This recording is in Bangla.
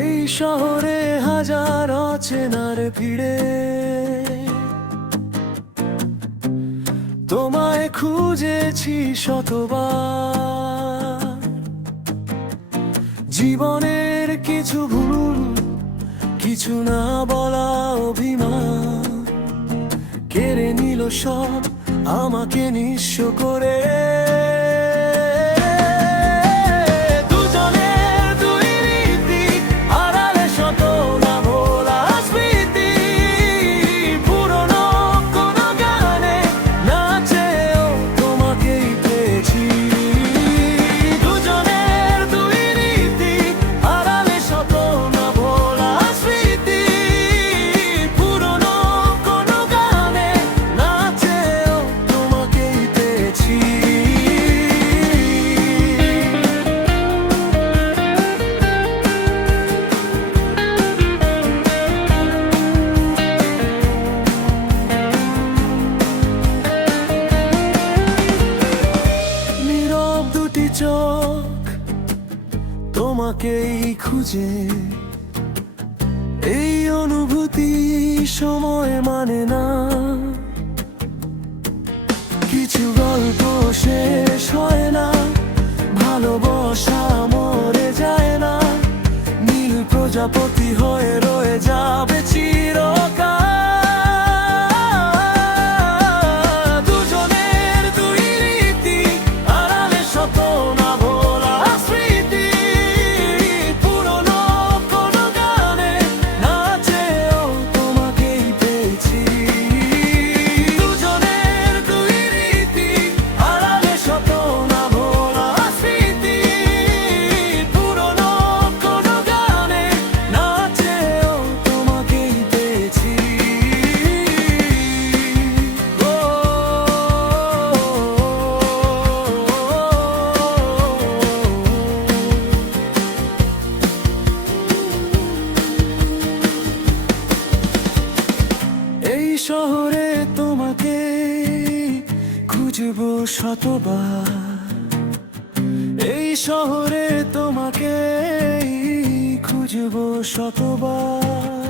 এই শহরে হাজার অচেনার ভিড়ে তোমায় খুঁজেছি শতবার। জীবনের কিছু ভুল, কিছু না বলা অভিমান কেড়ে নিল সব, আমাকে নিঃস্ব করে। চোখ তোমাকেই খুঁজে, এই অনুভূতি সময় মানে না। কিছু গল্প শেষ হয় না, ভালোবাসা মরে যায় না, নীল প্রজাপতি হয়ে রয়ে যাবে চিরকাল। শহরে তোমাকে খুঁজবো শতবার, এই শহরে তোমাকে খুঁজবো শতবার।